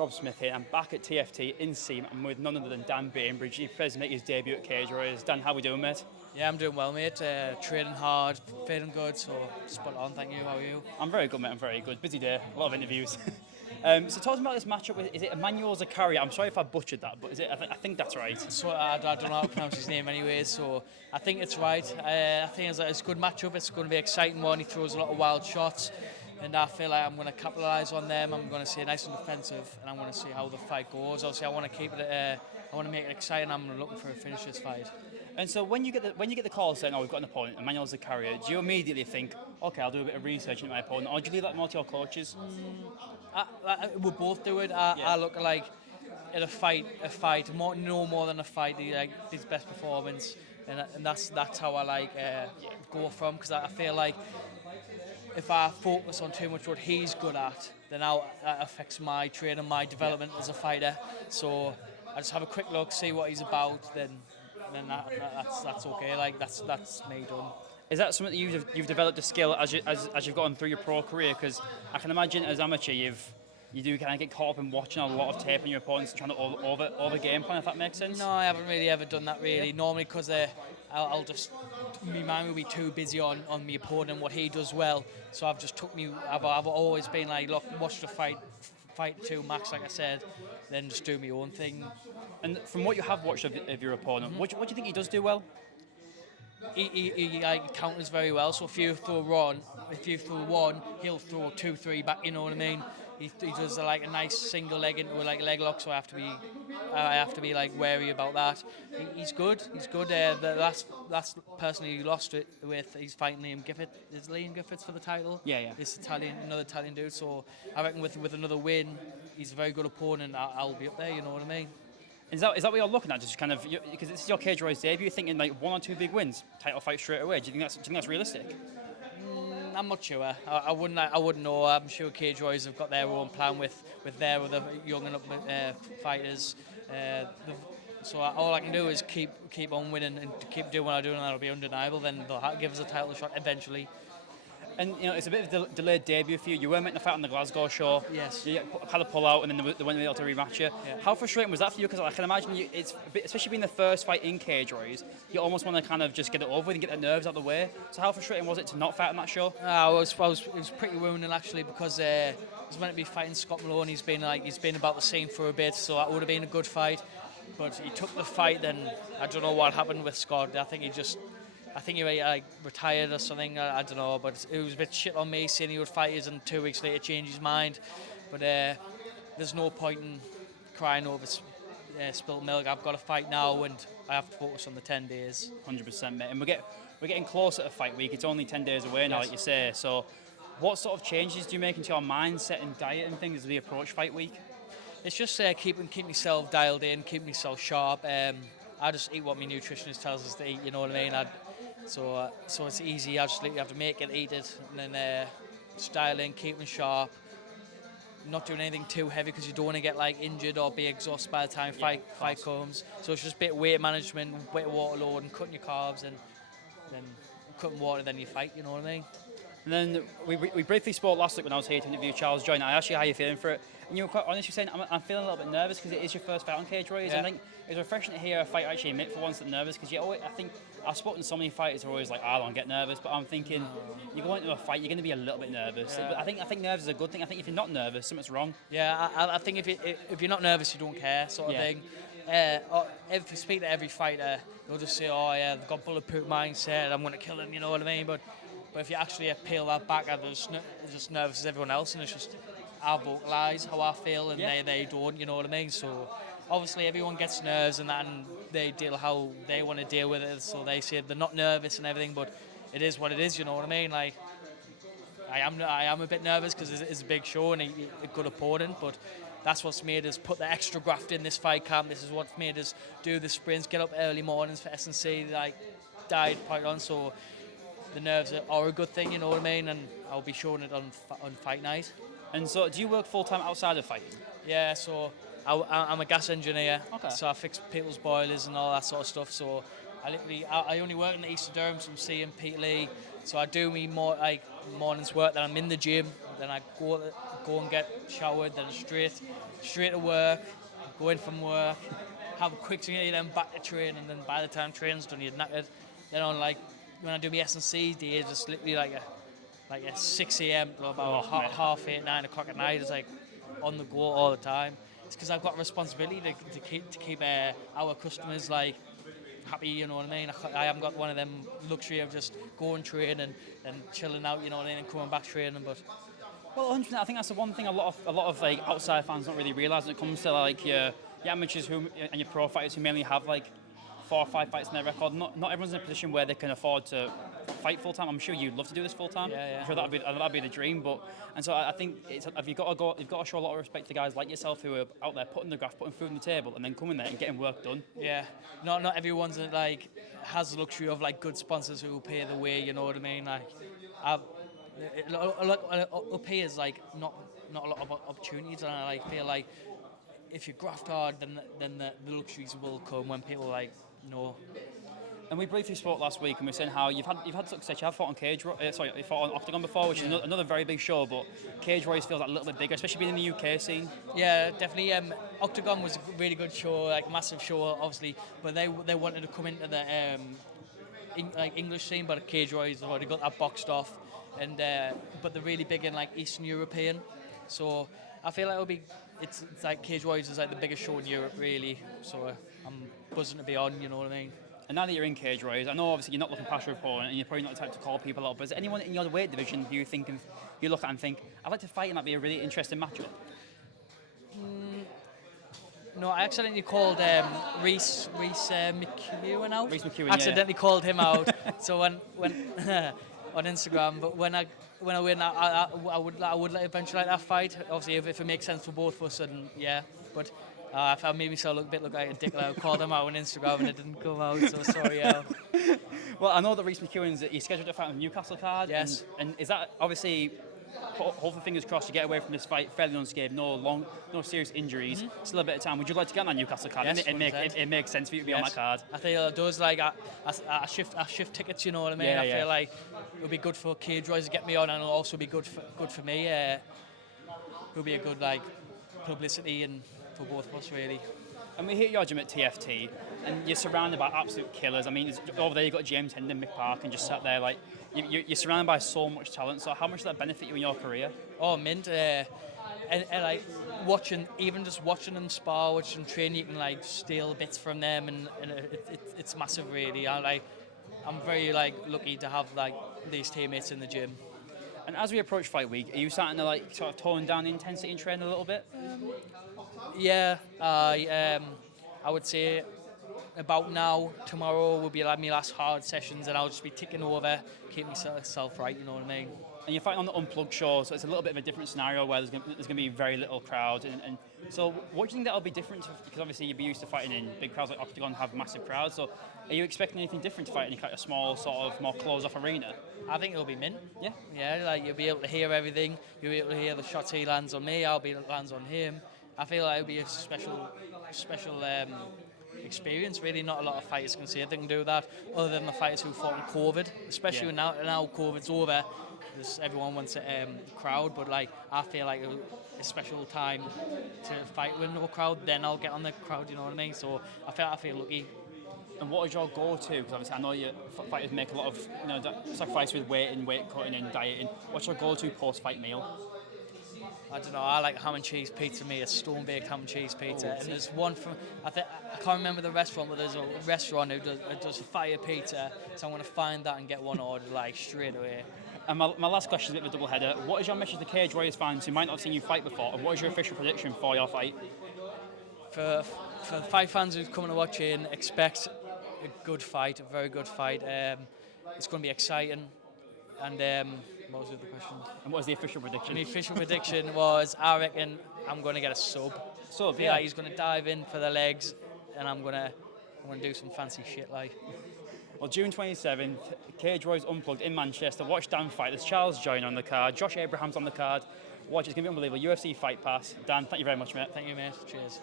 Rob Smith here. I'm back at TFT in Seam. I'm with none other than Dan Bainbridge. He prepares to make his debut at Cage Warriors. Dan, how are we doing, mate? Yeah, I'm doing well, mate. Training hard, feeling good, so spot on. Thank you. How are you? I'm very good, mate. I'm very good. Busy day, a lot of interviews. So talk to me about this matchup. Is it Emmanuel Zakaria? I'm sorry if I butchered that, but is it? I think that's right. So I don't know how to pronounce his name anyway, so I think it's right. I think it's a good matchup. It's going to be an exciting one. He throws a lot of wild shots, and I feel like I'm going to capitalise on them. I'm going to stay nice and defensive, and I'm going to see how the fight goes. Obviously, I want to keep it. I want to make it exciting. I'm looking for a finish this fight. And so when you get the call saying, "Oh, we've got an opponent, Emmanuel Zakaria," do you immediately think, "Okay, I'll do a bit of research into my opponent," or do you leave that more to your coaches? We both do it. I look like at a fight, no more than a fight. Like his best performance, and that's how I go from, because I feel like if I focus on too much what he's good at, then that affects my training, my development as a fighter. So I just have a quick look, see what he's about, then that's okay. Like that's me done. Is that something that you've developed a skill as you've gone through your pro career? Because I can imagine as amateur you do kind of get caught up in watching a lot of tape on your opponents and trying to over game plan, if that makes sense. No, I haven't really ever done that really. Yeah. Normally, because I'll just my mind will be too busy on my opponent and what he does well. So I've always been like, look, watch the fight to max, like I said, then just do my own thing. And from what you have watched of your opponent, what do you think he does do well? He counters very well. So if you throw one, he'll throw 2-3 back. You know what I mean? He does a nice single leg into a leg lock. So I have to be like wary about that. He's good. He's good. The last person he lost it with, he's fighting Liam Gifford. Is Liam Gifford for the title? Yeah. It's another Italian dude. So I reckon with another win, he's a very good opponent. I'll be up there. You know what I mean? Is that what you're looking at? Just kind of, because this is your Cage Warriors debut, you're thinking like 1 or 2 big wins, title fight straight away. Do you think that's realistic? I'm not sure. I wouldn't know. I'm sure Cage Warriors have got their own plan with their other young and up fighters. So all I can do is keep on winning and keep doing what I do, and that'll be undeniable. Then they'll give us a title shot eventually. And it's a bit of a delayed debut for you. You were meant to fight on the Glasgow show. Yes. You had a pull out, and then they weren't able to rematch you. Yeah. How frustrating was that for you? Because I can imagine it's especially being the first fight in Cage Warriors, you almost want to kind of just get it over with and get the nerves out of the way. So how frustrating was it to not fight on that show? It was pretty wounding actually, because I was meant to be fighting Scott Malone. He's been about the same for a bit, so that would have been a good fight. But he took the fight, then I don't know what happened with Scott. I think he retired or something. I don't know, but it was a bit shit on me saying he would fight us and 2 weeks later change his mind. But there's no point in crying over spilt milk. I've got to fight now, and I have to focus on the 10 days. 100%, mate. And we're getting closer to fight week. It's only 10 days away now, Yes. like you say. So, what sort of changes do you make into your mindset and diet and things as we approach fight week? It's just keep myself dialed in, keep myself sharp. I just eat what my nutritionist tells us to eat. You know what I mean? So it's easy. I just have to make it, eat it, and then just dial in, keep them sharp. Not doing anything too heavy because you don't want to get injured or be exhausted by the time fight comes. So it's just a bit of weight management, bit of water load, and cutting your carbs, and then cutting water, then you fight. You know what I mean? And then we briefly spoke last week when I was here to interview Charles Joyner. I asked you how you're feeling for it, and you were quite honest. You're saying I'm feeling a little bit nervous because it is your first fight on Cage Warriors. Yeah. I think it was refreshing to hear a fight actually admit for once that nervous, because I think I've spoken to so many fighters who are always like, I don't get nervous, but I'm thinking you go into a fight, you're going to be a little bit nervous. Yeah. But I think nerves is a good thing. I think if you're not nervous, something's wrong. Yeah, I think if you're not nervous, you don't care, sort of thing. If you speak to every fighter, they'll just say, oh yeah, they've got bulletproof mindset, I'm going to kill him, you know what I mean? But if you actually peel that back, I'm just nervous as everyone else, and it's just I vocalise how I feel, and they don't, you know what I mean? So obviously everyone gets nerves and that, and they deal how they want to deal with it. So they say they're not nervous and everything, but it is what it is, you know what I mean? Like I am a bit nervous because it's a big show and a good opponent, but that's what's made us put the extra graft in this fight camp. This is what's made us do the sprints, get up early mornings for S&C, diet point on. So the nerves are a good thing, you know what I mean? And I'll be showing it on fight night. And so, do you work full time outside of fighting? Yeah, so I'm a gas engineer. Okay. So I fix people's boilers and all that sort of stuff. So I only work in the East of Durham, so I'm seeing Pete Lee. So I do me more mornings work. Then I'm in the gym. then I go and get showered, then straight to work, go in from work, have a quick drink, then back to train, and then by the time training's done, you're knackered. Then on like when I do my S&C days, it's literally like a 6 a.m. to about half 8, 9 o'clock at night. It's like on the go all the time. It's because I've got a responsibility to keep our customers like happy, you know what I mean? I haven't got one of them luxury of just going training and chilling out, you know what I mean, and coming back training. But Well, 100%. I think that's the one thing a lot of like outside fans don't really realise when it comes to like your amateurs and your pro fighters who mainly have like 4 or 5 fights in their record. Not everyone's in a position where they can afford to fight full time. I'm sure you'd love to do this full time. Yeah. I'm sure that'd be the dream. And so I think you've got to show a lot of respect to guys like yourself who are out there putting the graft, putting food on the table, and then coming there and getting work done. yeah, not everyone's like has the luxury of like good sponsors who will pay the way, you know what I mean? Like, up here is like not a lot of opportunities, and I like feel like if you graft hard, then the luxuries will come when people like know. And we briefly spoke last week, and we were saying how you've had success. You have fought on you fought on Octagon before, which is another very big show. But Cage Warriors feels like a little bit bigger, especially being in the UK scene. Yeah, definitely. Octagon was a really good show, like a massive show, obviously. But they wanted to come into the English scene, but Cage Warriors have already got that boxed off. And but they're really big in like Eastern European. So I feel like it's like Cage Warriors is like the biggest show in Europe, really. So I'm buzzing to be on, you know what I mean? And now that you're in Cage Warriors, I know obviously you're not looking past your opponent, and you're probably not the type to call people out. But is there anyone in your weight division who you look at and think, I'd like to fight, and that'd be a really interesting matchup? No, I accidentally called Reese McEwen out. Reese McEwen, accidentally called him out. So when on Instagram, but when I win, I would eventually like that fight. Obviously, if it makes sense for both of us, and yeah. But if I made myself look like a dick, I called him out on Instagram and it didn't come out. So sorry. Well, I know that Reese McEwen's he's scheduled to fight on the Newcastle card. Yes. And is that obviously? Hopefully, fingers crossed, you get away from this fight fairly unscathed, no serious injuries. Still a bit of time. Would you like to get on that Newcastle card? Yes, it makes sense for you to be on that card. I think it does. Like I shift tickets. You know what I mean? Yeah, I feel like it'll be good for Cage Warriors to get me on, and it'll also be good for me. It'll be a good like publicity and for both of us really. And we hit your gym at TFT, and you're surrounded by absolute killers. I mean, over there you've got James Hendon, Mick Park, and just sat there like you're surrounded by so much talent. So how much does that benefit you in your career? Oh, mint. And like watching them spar, watching them train, you can like steal bits from them, and it's massive really. I'm very like lucky to have like these teammates in the gym. And as we approach fight week, are you starting to like sort of tone down the intensity in training a little bit? Yeah, I would say about now, tomorrow will be like my last hard sessions, and I'll just be ticking over, keep myself right, you know what I mean? And you're fighting on the Unplugged show, so it's a little bit of a different scenario where there's going to be very little crowd. And so what do you think that'll be different? Because obviously you'd be used to fighting in big crowds like Octagon, have massive crowds. So are you expecting anything different to fight in a small, sort of more closed-off arena? I think it'll be mint. Yeah? Yeah, like you'll be able to hear everything. You'll be able to hear the shots he lands on me, I'll be able to land on him. I feel like it'll be a special experience. Really, not a lot of fighters can say they can do that, other than the fighters who fought in COVID. Especially now COVID's over, everyone wants a crowd. But like, I feel like a special time to fight with no crowd. Then I'll get on the crowd. You know what I mean? So I feel lucky. And what is your go-to? Because obviously I know you fighters make a lot of sacrifice with weight cutting and dieting. What's your go-to post-fight meal? I don't know. I like ham and cheese pizza. Me, a stone-baked ham and cheese pizza. And there's one from I can't remember the restaurant, but there's a restaurant who does fire pizza. So I'm gonna find that and get one ordered like straight away. And my last question is a bit of a double header. What is your message to Cage Warriors fans who might not have seen you fight before? And what is your official prediction for your fight? For the fight fans who's coming to watch in, expect a good fight, a very good fight. It's going to be exciting. And what was the other question? And what was the official prediction? The official prediction was, I reckon I'm going to get a sub. Yeah. He's going to dive in for the legs, and I'm going to do some fancy shit like. Well, June 27th, Cage Warriors Unplugged in Manchester. Watch Dan fight. There's Charles Joyner on the card. Josh Abraham's on the card. Watch, it's going to be unbelievable. UFC Fight Pass. Dan, thank you very much, mate. Thank you, mate. Cheers.